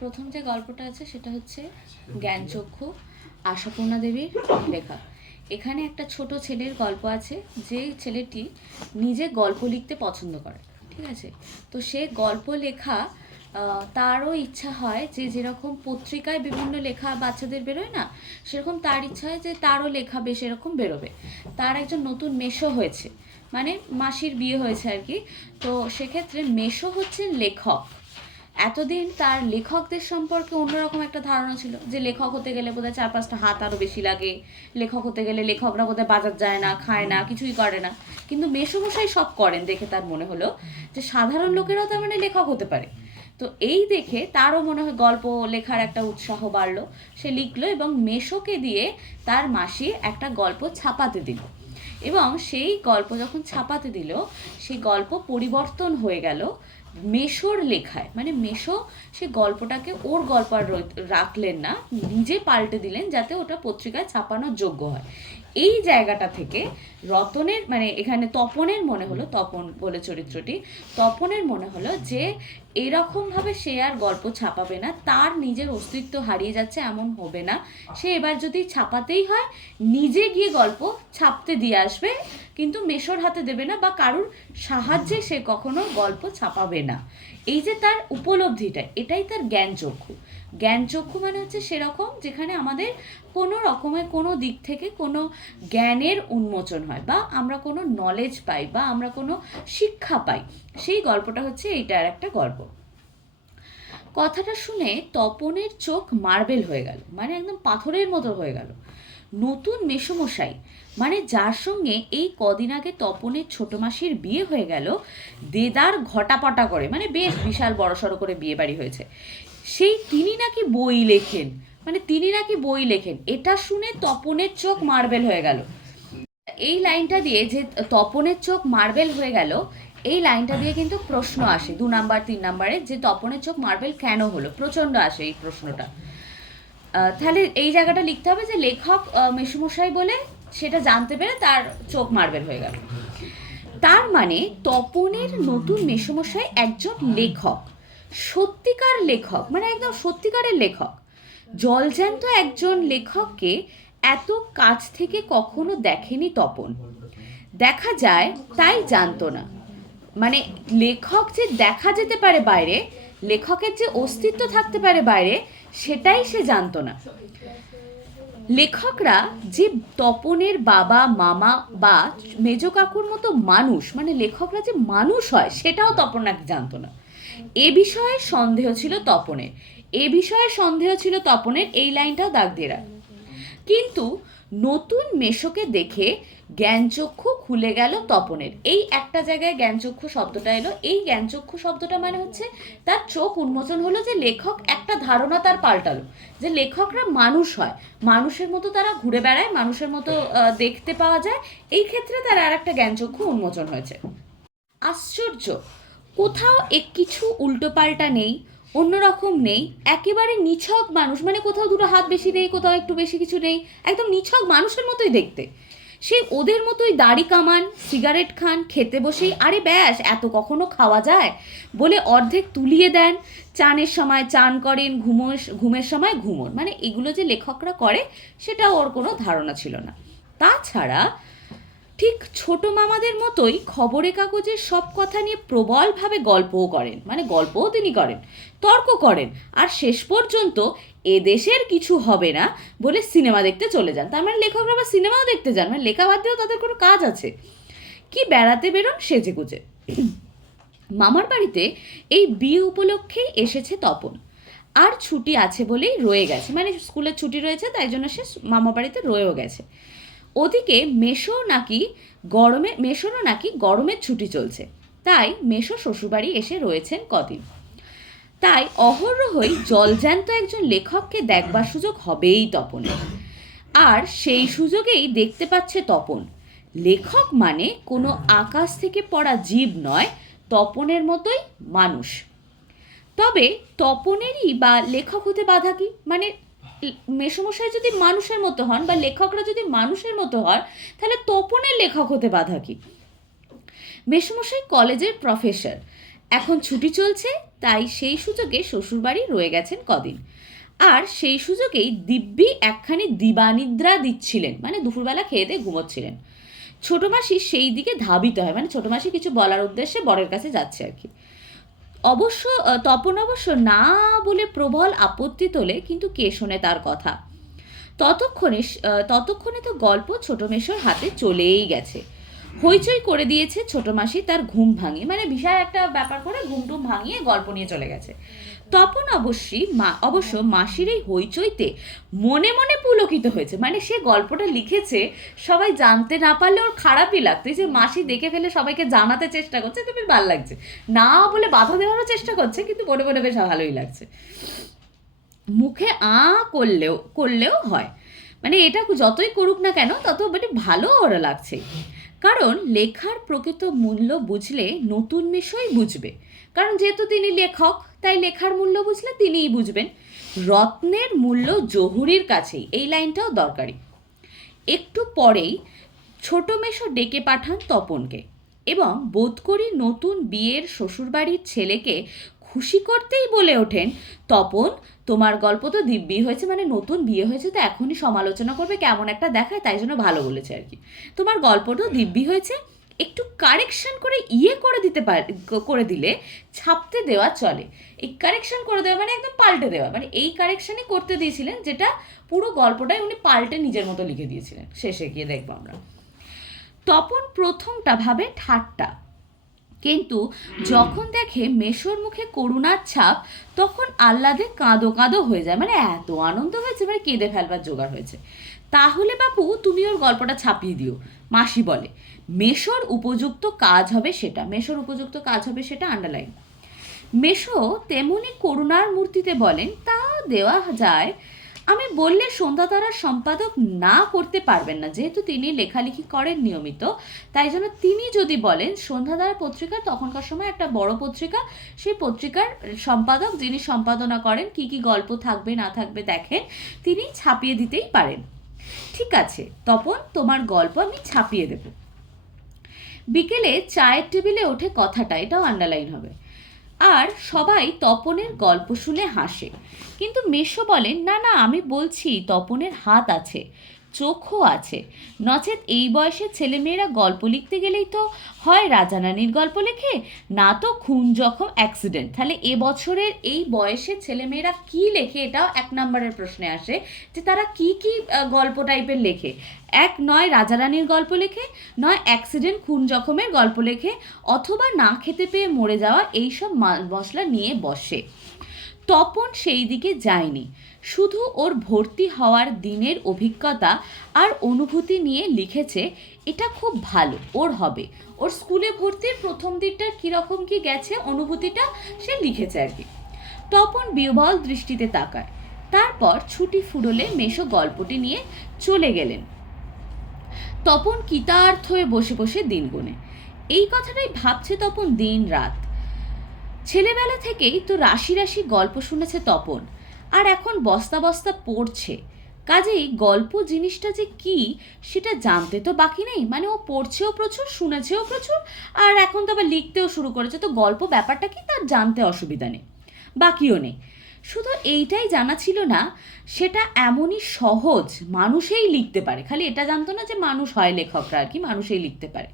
প্রথম যে গল্পটা আছে সেটা হচ্ছে জ্ঞানচক্ষু, আশাপূর্ণা দেবীর লেখা। এখানে একটা ছোট ছেলের গল্প আছে, যে ছেলেটি নিজে গল্প লিখতে পছন্দ করে। ঠিক আছে, তো সে গল্প লেখা তারও ইচ্ছা হয় যে যেরকম পত্রিকায় বিভিন্ন লেখা বাচ্চাদের বেরোয় না, সেরকম তার ইচ্ছা হয় যে তারও লেখা বেশ এরকম বেরোবে। তার একজন নতুন মেসো হয়েছে, মানে মাসির বিয়ে হয়েছে আর কি। তো সেক্ষেত্রে মেসো হচ্ছে লেখক। এতদিন তার লেখকদের সম্পর্কে অন্যরকম একটা ধারণা ছিল, যে লেখক হতে গেলে বোধহয় 4-5টা হাত আরও বেশি লাগে, লেখক হতে গেলে লেখকরা বোধহয় বাজার যায় না, খায় না, কিছুই করে না। কিন্তু মেসোমশাই সব করেন দেখে তার মনে হলো যে সাধারণ লোকেরাও তার মানে লেখক হতে পারে। তো এই দেখে তারও মনে হয় গল্প লেখার একটা উৎসাহ বাড়লো, সে লিখলো এবং মেসোকে দিয়ে তার মাসি একটা গল্প ছাপাতে দিল। এবং সেই গল্প যখন ছাপাতে দিল, সেই গল্প পরিবর্তন হয়ে গেল মেসোর লেখায়। মানে মেসো সে গল্পটাকে ওর গল্প আর রাখলেন না, নিজে পাল্টে দিলেন যাতে ওটা পত্রিকায় ছাপানোর যোগ্য হয়। এই জায়গাটা থেকে রতনের, মানে এখানে তপনের মনে হলো, তপন বলে চরিত্রটি, তপনের মনে হলো যে এরকমভাবে সে আর গল্প ছাপাবে না, তার নিজের অস্তিত্ব হারিয়ে যাচ্ছে, এমন হবে না। সে এবার যদি ছাপাতেই হয় নিজে গিয়ে গল্প ছাপতে দিয়ে আসবে, কিন্তু মেসোর হাতে দেবে না বা কারুর সাহায্যে সে কখনো গল্প ছাপাবে না। এই যে তার উপলব্ধিটা, এটাই তার জ্ঞানচক্ষু। জ্ঞানচক্ষু মানে হচ্ছে সেরকম যেখানে আমাদের কোনো রকমের কোনো দিক থেকে কোনো জ্ঞানের উন্মোচন হয়, বা আমরা কোনো নলেজ পাই, বা আমরা কোনো শিক্ষা পাই। সেই গল্পটা হচ্ছে এইটার একটা গল্প। কথাটা শুনে তপনের চোখ মার্বেল হয়ে গেল, মানে একদম পাথরের মতো হয়ে গেল। নতুন মেসোমশাই, মানে যার সঙ্গে এই কদিন আগে তপনের ছোট মাসির বিয়ে হয়ে গেল, দেদার ঘটাপটা করে, মানে বেশ বিশাল বড়সড় করে বিয়ে বাড়ি হয়েছে, সেই তিনি নাকি বই লেখেন। মানে তিনি নাকি বই লেখেন, এটা শুনে তপনের চোখ মার্বেল হয়ে গেল। এই লাইনটা দিয়ে যে তপনের চোখ মার্বেল হয়ে গেল, এই লাইনটা দিয়ে কিন্তু প্রশ্ন আসে 2 নাম্বার 3 নাম্বারে, যে তপনের চোখ মার্বেল কেন হলো, প্রচণ্ড আসে এই প্রশ্নটা। তাহলে এই জায়গাটা লিখতে হবে যে লেখক মেসোমশাই বলে সেটা জানতে পেরে তার চোখ মার্বেল হয়ে গেল। তার মানে তপনের নতুন মেসোমশাই একজন লেখক, সত্যিকার লেখক, মানে একদম সত্যিকারের লেখক। জলজ্যান্ত একজন লেখককে এত কাছ থেকে কখনো দেখেনি তপন। দেখা যায় তাই জানতো না। মানে লেখক যে দেখা যেতে পারে বাইরে, লেখকের যে অস্তিত্ব থাকতে পারে বাইরে, সেটাই সে জানতো না। লেখকরা যে তপনের বাবা মামা বা মেজ কাকুর মতো মানুষ, মানে লেখকরা যে মানুষ হয় সেটাও তপন নাকি জানতো না। এ বিষয়ে সন্দেহ ছিল তপনের, এ বিষয়ে সন্দেহ ছিল তপনের, এই লাইনটাও দাগ দিয়ে রাখ। কিন্তু নতুন মেশোকে দেখে জ্ঞানচক্ষু খুলে গেল তপনের। এই একটা জায়গায় জ্ঞানচক্ষু শব্দটা এলো, এই জ্ঞানচক্ষু শব্দটা মানে হচ্ছে তার চোখ উন্মোচন হলো, যে লেখক একটা ধারণা তার পাল্টালো, যে লেখকরা মানুষ হয়, মানুষের মতো তারা ঘুরে বেড়ায়, মানুষের মতো দেখতে পাওয়া যায়। এই ক্ষেত্রে তার আর একটা জ্ঞানচক্ষু উন্মোচন হয়েছে। আশ্চর্য, কোথাও কিছু উল্টোপাল্টা নেই, অন্যরকম নেই, একেবারে নিছক মানুষ, মানে কোথাও দুটো হাত বেশি নেই, কোথাও একটু বেশি কিছু নেই, একদম নিছক মানুষের মতোই দেখতে। সে ওদের মতোই দাড়ি কামান, সিগারেট খান, খেতে বসেই আরে ব্যাস এত কখনো খাওয়া যায় বলে অর্ধেক তুলিয়ে দেন, চানের সময় চান করেন, ঘুমের সময় ঘুমোন। মানে এগুলো যে লেখকরা করে সেটা ওর কোনো ধারণা ছিল না। তাছাড়া ঠিক ছোট মামাদের মতোই খবরের কাগজের সব কথা নিয়ে প্রবলভাবে গল্পও করেন, মানে গল্পও তিনি করেন, তর্ক করেন, আর শেষ পর্যন্ত এদেশের কিছু হবে না বলে সিনেমা দেখতে চলে যান। তার মানে লেখকরা আবার সিনেমাও দেখতে যান, মানে লেখা বাদ দিয়েও তাদের কোনো কাজ আছে। কি বেড়াতে বেরোন সেজে গুজে। মামার বাড়িতে এই বিয়ে উপলক্ষেই এসেছে তপন, আর ছুটি আছে বলেই রয়ে গেছে, মানে স্কুলের ছুটি রয়েছে তাই জন্য সে মামা বাড়িতে রয়েও গেছে। ওদিকে মেশোরও নাকি গরমের ছুটি চলছে, তাই মেশো শ্বশুরবাড়ি এসে রয়েছেন কদিন। তাই অহরহই জলজ্যান্ত একজন লেখককে দেখবার সুযোগ হবেই তপনের। আর সেই সুযোগেই দেখতে পাচ্ছে তপন, লেখক মানে কোনো আকাশ থেকে পড়া জীব নয়, তপনের মতোই মানুষ। তবে তপনেরই বা লেখক হতে বাধা কি? মানে মেসমশাই যদি মানুষের মতো হন বা লেখকরা যদি মানুষের মতো হয়, তাহলে তপনের লেখক হতে বাধা কি? মেসমশাই কলেজের প্রফেসর, এখন ছুটি চলছে, তাই সেই সুযোগে শ্বশুরবাড়ি রয়ে গেছেন কদিন। আর সেই সুযোগেই দিব্যি একখানি দিবানিদ্রা দিচ্ছিলেন, মানে দুপুরবেলা খেয়ে দিয়ে ঘুমোচ্ছিলেন। ছোটো মাসি সেই দিকে ধাবিত হয়, মানে ছোটো মাসি কিছু বলার উদ্দেশ্যে বরের কাছে যাচ্ছে আর কি। তপন অবশ্য না বলে প্রবল আপত্তি তোলে, কিন্তু কে শোনে তার কথা। ততক্ষণে তো গল্প ছোটো মেশোর হাতে চলেই গেছে। হইচই করে দিয়েছে ছোটো মাসি তার ঘুম ভাঙিয়ে, মানে বিশাল একটা ব্যাপার করে ঘুমটুম ভাঙিয়ে গল্প নিয়ে চলে গেছে। তপন অবশ্য মাসির এই হইচইতে মনে মনে পুলকিত হয়েছে, মানে সে গল্পটা লিখেছে সবাই জানতে না পারলে ওর খারাপই লাগতো, যে মাসি দেখে ফেলে সবাইকে জানাতে চেষ্টা করছে, তো বেশ ভালো লাগছে, না বলে বাধা দেওয়ারও চেষ্টা করছে, কিন্তু মনে মনে বেশ ভালোই লাগছে। মুখে করলেও হয়, মানে এটা যতই করুক না কেন তত মানে ভালো ওরা লাগছে। কারণ লেখার প্রকৃত মূল্য বুঝলে নতুন মেশোই বুঝবে, কারণ যেহেতু তিনি লেখক, তাই লেখার মূল্য বুঝলে তিনিই বুঝবেন। রত্নের মূল্য জহুরির কাছেই, এই লাইনটাও দরকারি। একটু পরেই ছোট মেশো ডেকে পাঠান তপনকে, এবং বোধ করি নতুন বিয়ের শ্বশুরবাড়ির ছেলেকে খুশি করতেই বলে ওঠেন, তপন তোমার গল্প তো দিব্যি হয়েছে, মানে নতুন বিয়ে হয়েছে তো এখনই সমালোচনা করবে, কেমন একটা দেখায়, তাই জন্য ভালো বলেছে আর কি। তোমার গল্পটাও দিব্যি হয়েছে, একটু কারেকশন করে করে দিলে ছাপতে দেওয়া চলে। এই কারেকশন করে দেওয়া মানে একদম পাল্টে দেওয়া, মানে এই কারেকশনই করতে দিয়েছিলেন, যেটা পুরো গল্পটাই উনি পাল্টে নিজের মতো লিখে দিয়েছিলেন। শেষে গিয়ে দেখবো আমরা তপন প্রথমটা ভাবে ঠাট্টা, কিন্তু যখন দেখে মেশোর মুখে করুণার ছাপ, তখন আহ্লাদে কাঁদো কাঁদো হয়ে যায়, মানে এত আনন্দ হয়েছে, মানে কেঁদে ফেলবার জোগাড় হয়েছে। তাহলে বাপু তুমি ওর গল্পটা ছাপিয়ে দিও, মাসি বলে। মেশোর উপযুক্ত কাজ হবে সেটা আন্ডারলাইন। মেশো তেমনি করুণার মূর্তিতে বলেন, তা দেওয়া যায়। আমি বললে সন্ধ্যাতারার সম্পাদক না করতে পারবেন না, যেহেতু তিনি লেখালেখি করেন নিয়মিত, তাই জন্য তিনি যদি বলেন সন্ধ্যাতারা পত্রিকা তখনকার সময় একটা বড় পত্রিকা, সেই পত্রিকার সম্পাদক যিনি সম্পাদনা করেন, কি কি গল্প থাকবে না থাকবে দেখেন, তিনি ছাপিয়ে দিতেই পারেন। ঠিক আছে তপন, তোমার গল্প আমি ছাপিয়ে দেব। বিকেলে চায়ের টেবিলে ওঠে কথাটা, এটাও আন্ডারলাইন হবে। আর সবাই তপনের গল্প শুনে হাসে, কিন্তু মেশো বলেন, না না আমি বলছি তপনের হাত আছে, চোখও আছে, নচেত এই বয়সের ছেলেমেয়েরা গল্প লিখতে গেলেই তো হয় রাজারানীর গল্প লেখে, না তো খুন জখম অ্যাক্সিডেন্ট। তাহলে এবছরের এই বয়সের ছেলেমেয়েরা কি লেখে, এটাও 1 নম্বরের প্রশ্নে আসে, যে তারা কি কি গল্প টাইপের লেখে। এক, নয় রাজারানীর গল্প লেখে, নয় অ্যাক্সিডেন্ট খুন জখমের গল্প লেখে, অথবা না খেতে পেয়ে মরে যাওয়া এইসব মশলা নিয়ে বসে। তপন সেই দিকে যায়নি, শুধু ওর ভর্তি হওয়ার দিনের অভিজ্ঞতা আর অনুভূতি নিয়ে লিখেছে, এটা খুব ভালো, ওর হবে। ওর স্কুলে ভর্তির প্রথম দিনটা কীরকম কি গেছে অনুভূতিটা সে লিখেছে আর কি। তপন বিহ্বল দৃষ্টিতে তাকায়, তারপর ছুটি ফুরোলে মেশো গল্পটি নিয়ে চলে গেলেন। তপন কৃতার্থ হয়ে বসে বসে দিন গুনে। এই কথাটাই ভাবছে তপন দিন রাত। ছেলেবেলা থেকেই তো রাশি রাশি গল্প শুনেছে তপন, আর এখন বস্তা বস্তা পড়ছে। কাজেই গল্প জিনিসটা যে কি সেটা জানতে তো বাকি নেই, মানে ও পড়ছেও প্রচুর, শুনেছেও প্রচুর, আর এখন তো আবার লিখতেও শুরু করেছে, তো গল্প ব্যাপারটা কি তার জানতে অসুবিধা নেই, বাকিও নেই। শুধু এইটাই জানা ছিল না সেটা এমনই সহজ, মানুষেই লিখতে পারে। খালি এটা জানতো না যে মানুষ হয় লেখকরা আর কি, মানুষেই লিখতে পারে।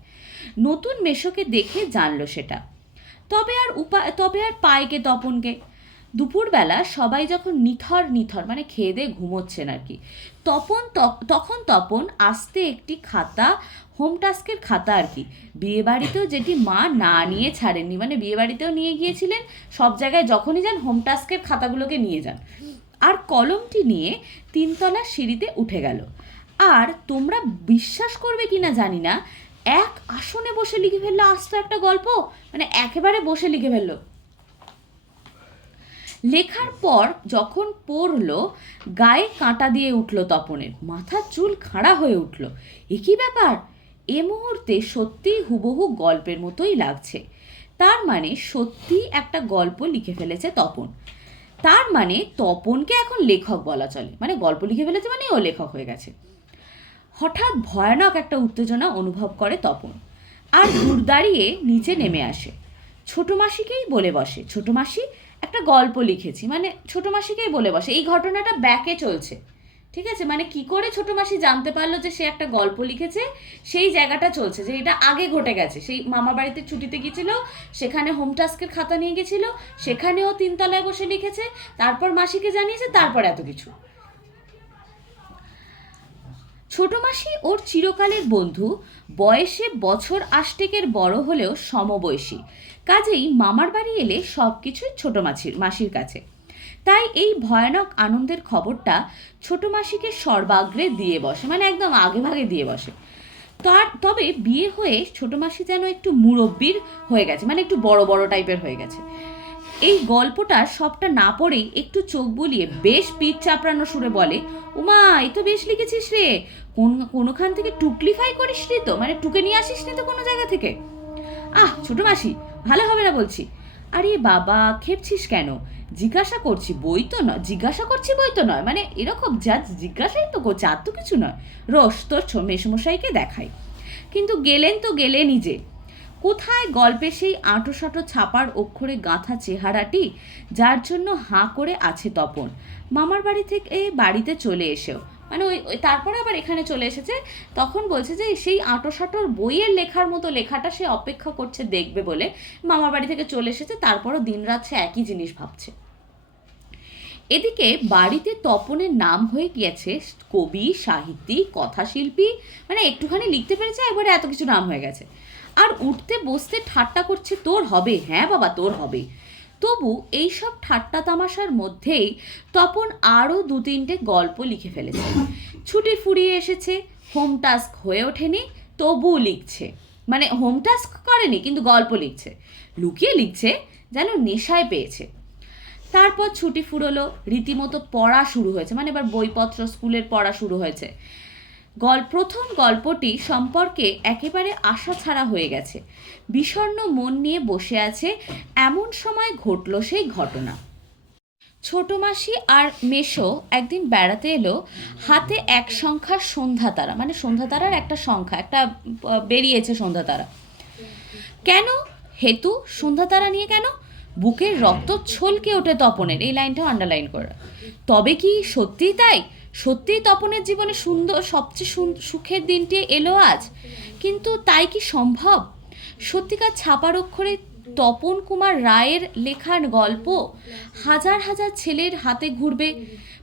নতুন মেশোকে দেখে জানলো সেটা। তবে আর পায়কে তপনকে। দুপুরবেলা সবাই যখন নিথর মানে খেয়ে দিয়ে ঘুমোচ্ছেন আর কি, তখন তপন আস্তে একটি খাতা, হোম টাস্কের খাতা আর কি, বিয়েবাড়িতেও যেটি মা না নিয়ে ছাড়েননি, মানে বিয়েবাড়িতেও নিয়ে গিয়েছিলেন, সব জায়গায় যখনই যান হোম টাস্কের খাতাগুলোকে নিয়ে যান, আর কলমটি নিয়ে 3 তলার সিঁড়িতে উঠে গেল। আর তোমরা বিশ্বাস করবে কিনা জানি না, এক আসনে বসে লিখে ফেললো আস্ত একটা গল্প, মানে একেবারে বসে লিখে ফেললো। লেখার পর যখন পড়লো, গায়ে কাঁটা দিয়ে উঠল তপনের, মাথার চুল খাড়া হয়ে উঠল। এ কি ব্যাপার, এ মুহূর্তে সত্যিই হুবহু গল্পের মতোই লাগছে। তার মানে সত্যি একটা গল্প লিখে ফেলেছে তপন, তার মানে তপনকে এখন লেখক বলা চলে, মানে গল্প লিখে ফেলেছে মানে ও লেখক হয়ে গেছে। হঠাৎ ভয়ানক একটা উত্তেজনা অনুভব করে তপন, আর দূর দাঁড়িয়ে নিচে নেমে আসে। ছোটো মাসিকেই বলে বসে, ছোটো মাসি একটা গল্প লিখেছি, মানে ছোটো মাসিকেই বলে বসে। এই ঘটনাটা ব্যাকে চলছে, ঠিক আছে? মানে কি করে ছোটো মাসি জানতে পারলো যে সে একটা গল্প লিখেছে, সেই জায়গাটা চলছে, যে এটা আগে ঘটে গেছে। সেই মামা বাড়িতে ছুটিতে গিয়েছিল, সেখানে হোম টাস্কের খাতা নিয়ে গেছিল, সেখানেও 3 তলায় বসে লিখেছে, তারপর মাসিকে জানিয়েছে, তারপর এত কিছু। ছোট মাসি ওর চিরকালের বন্ধু, বয়সে বছর 8 বড় হলেও সমবয়সী, কাজেই মামার বাড়ি এলে সব কিছুই ছোট মাসির কাছে। তাই এই ভয়ানক আনন্দের খবরটা ছোট মাসিকে সর্বাগ্রে দিয়ে বসে, মানে একদম আগে ভাগে দিয়ে বসে। তবে বিয়ে হয়ে ছোট মাসি যেন একটু মুরব্বির হয়ে গেছে, মানে একটু বড় বড় টাইপের হয়ে গেছে। এই গল্পটা সবটা না পড়েই একটু চোখ বুলিয়ে বেশ পিঠ চাপড়ানো সুরে বলে, উমা এই তো বেশ লিখেছিস রে, কোনোখান থেকে টুকলিফাই করিস নি তো, মানে টুকে নিয়ে আসিস নি তো কোনো জায়গা থেকে? ছোট মাসি, ভালো হবে না বলছি। আরে বাবা, খেপছিস কেন? জিজ্ঞাসা করছি, বই তো নয়, মানে এরকম যা জিজ্ঞাসাই তো করছে, আর তো কিছু নয়। রোস তোর মেসমশাইকে দেখাই। কিন্তু গেলেন তো গেলেনই যে। কোথায় গল্পে সেই আঁটোসাঁটো ছাপার অক্ষরে গাঁথা চেহারাটি, যার জন্য হাঁ করে আছে তপন মামার বাড়ি থেকে বাড়িতে চলে এসেও, মানে ওই তারপরে আবার এখানে চলে এসেছে। তখন বলছে যে সেই আঁটোসাঁটোর বইয়ের লেখার মতো লেখাটা সে অপেক্ষা করছে দেখবে বলে মামার বাড়ি থেকে চলে এসেছে, তারপরও দিনরাত সে একই জিনিস ভাবছে। এদিকে বাড়িতে তপনের নাম হয়ে গিয়েছে কবি, সাহিত্যিক, কথাশিল্পী, মানে একটুখানি লিখতে পেরেছে, একবারে এত কিছু নাম হয়ে গেছে। আর উঠতে বসতে ঠাট্টা করছে, তোর হবে, হ্যাঁ বাবা তোর হবে। তবু এইসব ঠাট্টা তামাশার মধ্যেই তপন আরও 2-3টে গল্প লিখে ফেলেছে। ছুটি ফুরিয়ে এসেছে, হোম টাস্ক হয়ে ওঠেনি, তবু লিখছে। মানে হোম টাস্ক করেনি, কিন্তু গল্প লিখছে, লুকিয়ে লিখছে, যেন নেশায় পেয়েছে। তারপর ছুটি ফুরোলো, রীতিমতো পড়া শুরু হয়েছে, মানে এবার বইপত্র স্কুলের পড়া শুরু হয়েছে। প্রথম গল্পটি সম্পর্কে একেবারে আশা ছাড়া হয়ে গেছে। বিষণ্ণ মন নিয়ে বসে আছে, এমন সময় ঘটল সেই ঘটনা। ছোট মাসি আর মেশো একদিন বেড়াতে এলো, হাতে এক সংখ্যার সন্ধ্যা তারা, মানে সন্ধ্যা তারার একটা সংখ্যা, একটা বেরিয়েছে সন্ধ্যা তারা। কেন হেতু সন্ধ্যা তারা নিয়ে কেন? বুকের রক্ত ছলকে ওঠে তপনের, এই লাইনটা আন্ডারলাইন করা। তবে কি সত্যিই তাই? সত্যিই তপনের জীবনে সবচেয়ে সুখের দিনটি এলো আজ? কিন্তু তাই কি সম্ভব? সত্যিকার ছাপার অক্ষরে তপন কুমার রায়ের লেখার গল্প হাজার হাজার ছেলের হাতে ঘুরবে।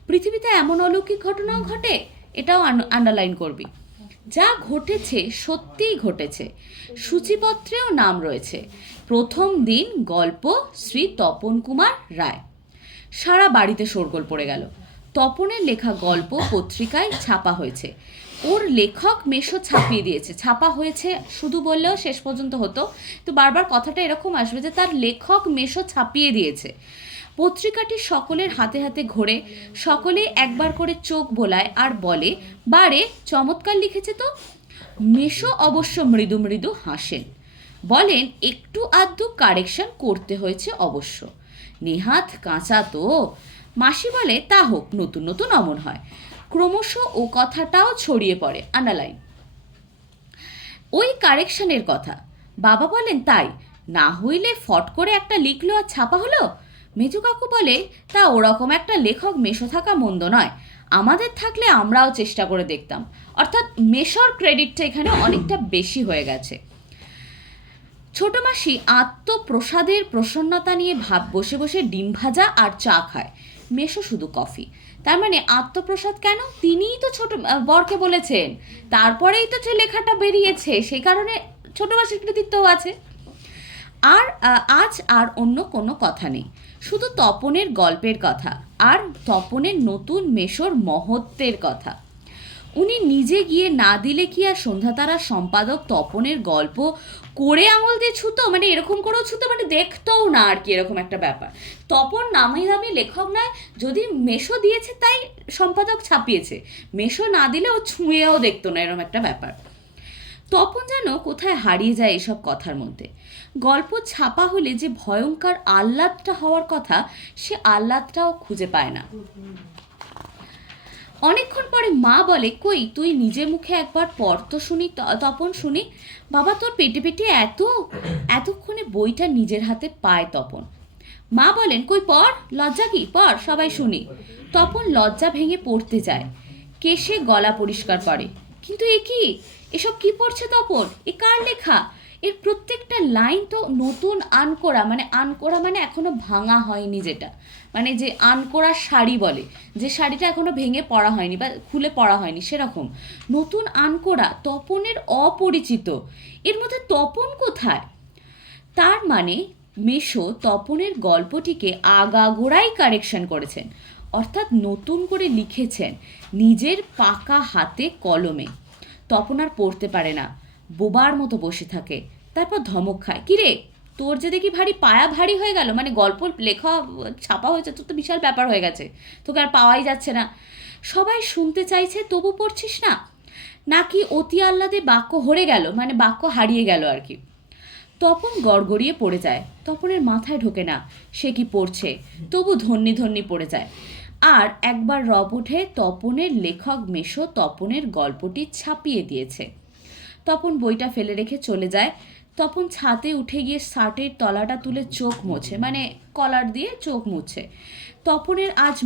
পৃথিবীতে এমন অলৌকিক ঘটনাও ঘটে, এটাও আন্ডারলাইন করবি। যা ঘটেছে সত্যিই ঘটেছে, সূচিপত্রেও নাম রয়েছে। প্রথম দিন গল্প শ্রী তপন কুমার রায়। সারা বাড়িতে শোরগোল পড়ে গেল। তপনের লেখা গল্প পত্রিকায় ছাপা হয়েছে, ওর লেখক মেশো ছাপিয়ে দিয়েছে। ছাপা হয়েছে শুধু বললেও শেষ পর্যন্ত হতো, তো বারবার কথাটা এরকম আসবে যে তার লেখক মেশো ছাপিয়ে দিয়েছে। পত্রিকাটি সকলের হাতে হাতে ঘোরে, সকলে একবার করে চোখ বোলায় আর বলে, বারে চমৎকার লিখেছে তো। মেশো অবশ্য মৃদু মৃদু হাসেন, বলেন একটু আধটু কারেকশন করতে হয়েছে অবশ্য, নেহাত কাঁচা তো। মাসি বলে তা হোক, নতুন নতুন অমন হয়। ক্রমশ ও কথাটাও ছড়িয়ে পড়ে, আন্ডারলাইন। ওই কারেকশনের কথা বাবা বলেন তাই, না হইলে ফট করে একটা লিখলো আর ছাপা হলো। মেজু কাকু বলে তা ওরকম একটা লেখক মেশো থাকা মন্দ নয়, আমাদের থাকলে আমরাও চেষ্টা করে দেখতাম। অর্থাৎ মেশোর ক্রেডিটটা এখানে অনেকটা বেশি হয়ে গেছে। ছোট মাসি আত্মপ্রসাদের প্রসন্নতা নিয়ে বসে বসে ডিম ভাজা আর চা খায়, মেশো শুধু কফি। তার মানে আত্মপ্রসাদ কেন? তিনিই তো ছোট বরকে বলেছেন, তারপরেই তো লেখাটা বেরিয়েছে, সেই কারণে ছোট মাসির কৃতিত্বও আছে। আর আজ আর অন্য কোনো কথা নেই, শুধু তপনের গল্পের কথা আর তপনের নতুন মেশোর মহত্বের কথা। উনি নিজে গিয়ে না দিলে কি আর সন্ধ্যাতারার সম্পাদক তপনের গল্প করে আঙুল দিয়ে ছুতো, মানে এরকম করেও ছুতো, মানে দেখতোও না আর কি, এরকম একটা ব্যাপার। তপন নামি দামি লেখক নয়, যদি মেশো দিয়েছে তাই সম্পাদক ছাপিয়েছে, মেশো না দিলে ও ছুঁয়েও দেখতো না, এরকম একটা ব্যাপার। তপন যেন কোথায় হারিয়ে যায় এসব কথার মধ্যে। গল্প ছাপা হলে যে ভয়ঙ্কর আহ্লাদটা হওয়ার কথা, সে আহ্লাদটাও খুঁজে পায় না। অনেকক্ষণ পরে মা বলে, কই তুই নিজে মুখে একবার পড় তো শুনি, তপন শুনি। বাবা তোর পেটে পেটে এতক্ষণে বইটা নিজের হাতে পায় তপন। মা বলেন, কই পড়, লজ্জা কি, পড় সবাই শুনি। তপন লজ্জা ভেঙে পড়তে যায়, কেশে গলা পরিষ্কার করে। কিন্তু এ কি, এসব কি পড়ছে তপন, এ কার লেখা? এর প্রত্যেকটা লাইন তো নতুন আনকোড়া, আনকোড়া মানে এখনো ভাঙা হয়নি, যেটা মানে যে আনকোড়া শাড়ি বলে, যে শাড়িটা এখনো ভেঙে পড়া হয়নি বা খুলে পড়া হয়নি, সেরকম নতুন আনকোড়া, তপনের অপরিচিত। এর মধ্যে তপন কোথায়? তার মানে মেশো তপনের গল্পটিকে আগাগোড়াই কারেকশন করেছেন, অর্থাৎ নতুন করে লিখেছেন নিজের পাকা হাতে কলমে। তপন আর পড়তে পারে না, বোবার মতো বসে থাকে। তারপর ধমক খায়, কিরে তোর যে দেখি ভারী পায়া ভারী হয়ে গেল, মানে গল্প লেখা ছাপা হয়েছে, তোর তো বিশাল ব্যাপার হয়ে গেছে, তোকে আর পাওয়াই যাচ্ছে না। সবাই শুনতে চাইছে তবু পড়ছিস না, নাকি অতি আহ্লাদে বাক্য হরে গেল, মানে বাক্য হারিয়ে গেল আর কি। তপন গড়গড়িয়ে পড়ে যায়, তপনের মাথায় ঢোকে না সে কি পড়ছে, তবু ধন্যি ধন্যি পড়ে যায়। আর একবার রব উঠে, তপনের লেখক মেশো তপনের গল্পটি ছাপিয়ে দিয়েছে। তপন বইটা ফেলে রেখে চলে যায়। তপন ছাদে উঠে গিয়ে শার্টের তলাটা তুলে চোখ মোছে, মানে কলার দিয়ে চোখ মুছে। তপনের আজ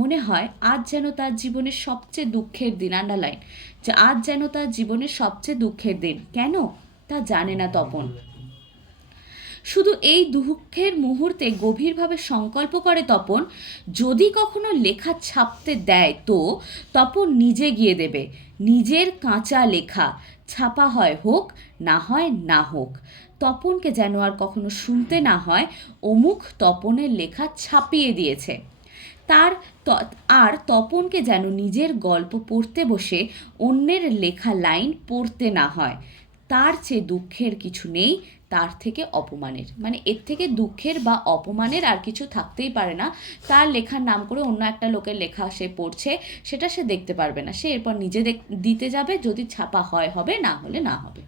মনে হয় আজ যেন তার জীবনের সবচেয়ে দুঃখের দিন, আন্ডারলাইন, যে আজ যেন তার জীবনের সবচেয়ে দুঃখের দিন। কেন তা জানে না তপন, শুধু এই দুঃখের মুহূর্তে গভীরভাবে সংকল্প করে তপন, যদি কখনো লেখা ছাপতে দেয় তো তপন নিজে গিয়ে দেবে, নিজের কাঁচা লেখা, ছাপা হয় হোক, না হয় না হোক। তপনকে যেন আর কখনো শুনতে না হয় অমুক তপনের লেখা ছাপিয়ে দিয়েছে। আর তপনকে যেন নিজের গল্প পড়তে বসে অন্যের লেখা লাইন পড়তে না হয়। তার চেয়ে দুঃখের কিছু নেই, তার থেকে অপমানের, মানে এর থেকে দুঃখের বা অপমানের আর কিছু থাকতেই পারে না। তার লেখার নাম করে অন্য একটা লোকের লেখা সে পড়ছে, সেটা সে দেখতে পারবে না, সে এরপর নিজে দিতে যাবে, যদি ছাপা হয় হবে, না হলে না হবে।